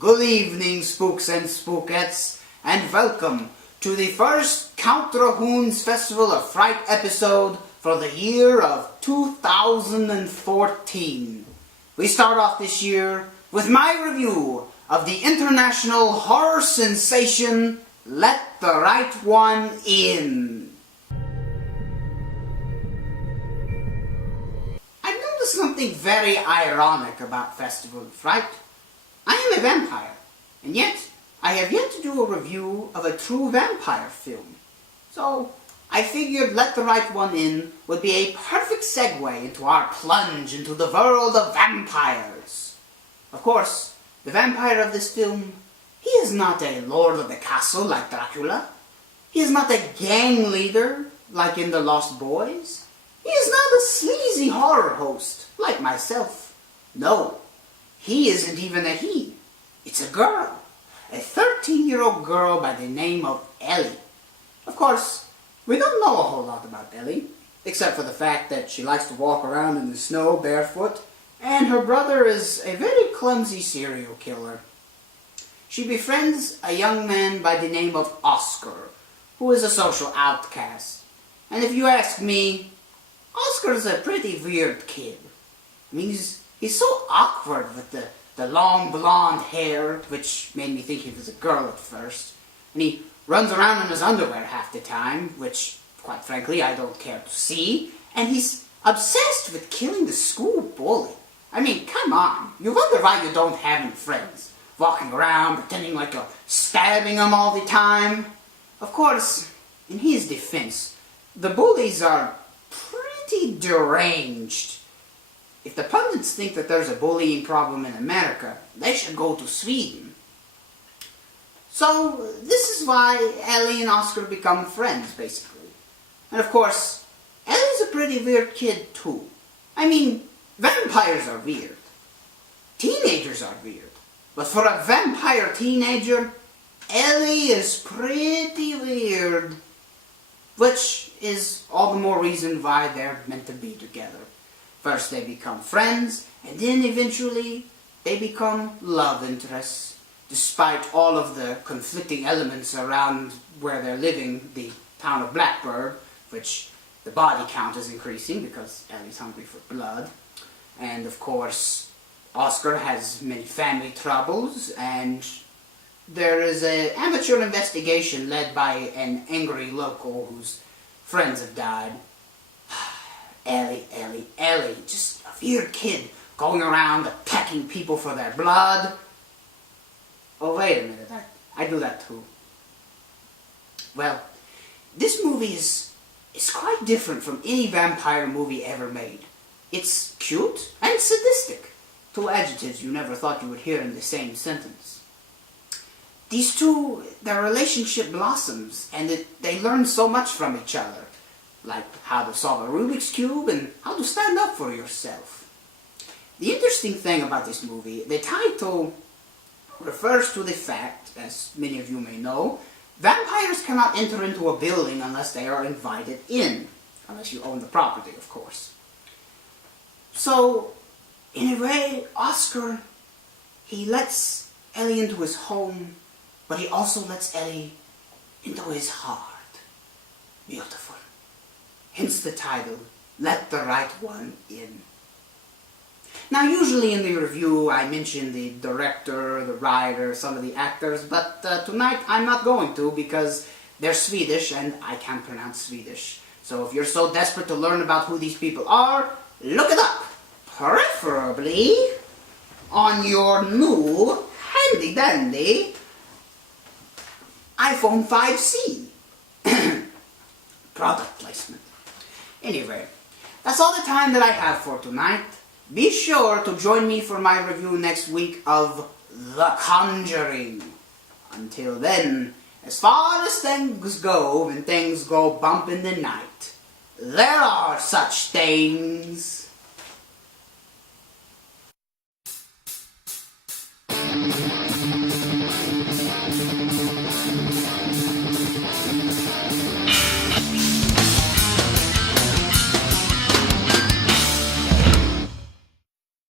Good evening, spooks and spookettes, and welcome to the first Count Drahoon's Festival of Fright episode for the year of 2014. We start off this year with my review of the international horror sensation, Let the Right One In. I've noticed something very ironic about Festival of Fright. I am a vampire, and yet I have yet to do a review of a true vampire film. So I figured Let the Right One In would be a perfect segue into our plunge into the world of vampires. Of course, the vampire of this film, he is not a lord of the castle like Dracula. He is not a gang leader like in The Lost Boys. He is not a sleazy horror host like myself. No. He isn't even a he. It's a girl. A 13-year-old girl by the name of Ellie. Of course, we don't know a whole lot about Ellie, except for the fact that she likes to walk around in the snow barefoot, and her brother is a very clumsy serial killer. She befriends a young man by the name of Oscar, who is a social outcast. And if you ask me, Oscar's a pretty weird kid. I mean, He's so awkward with the long blonde hair, which made me think he was a girl at first. And he runs around in his underwear half the time, which, quite frankly, I don't care to see. And he's obsessed with killing the school bully. I mean, come on. You wonder why you don't have any friends. Walking around, pretending like you're stabbing them all the time. Of course, in his defense, the bullies are pretty deranged. If the pundits think that there's a bullying problem in America, they should go to Sweden. So, this is why Ellie and Oscar become friends, basically. And of course, Ellie's a pretty weird kid, too. I mean, vampires are weird. Teenagers are weird. But for a vampire teenager, Ellie is pretty weird. Which is all the more reason why they're meant to be together. First they become friends, and then eventually they become love interests, despite all of the conflicting elements around where they're living, the town of Blackbird, which the body count is increasing because Ellie's hungry for blood. And of course, Oscar has many family troubles, and there is an amateur investigation led by an angry local whose friends have died. Ellie, just a weird kid going around attacking people for their blood. Oh, wait a minute, I do that too. Well, this movie is quite different from any vampire movie ever made. It's cute and sadistic, two adjectives you never thought you would hear in the same sentence. These two, their relationship blossoms, and they learn so much from each other. Like how to solve a Rubik's Cube and how to stand up for yourself. The interesting thing about this movie, the title refers to the fact, as many of you may know, vampires cannot enter into a building unless they are invited in. Unless you own the property, of course. So, in a way, Oscar, he lets Ellie into his home, but he also lets Ellie into his heart. Beautiful. Hence the title, Let the Right One In. Now, usually in the review I mention the director, the writer, some of the actors, but tonight I'm not going to because they're Swedish and I can't pronounce Swedish. So if you're so desperate to learn about who these people are, look it up. Preferably on your new, handy-dandy iPhone 5C. Product placement. Anyway, that's all the time that I have for tonight. Be sure to join me for my review next week of The Conjuring. Until then, as far as things go when things go bump in the night, there are such things.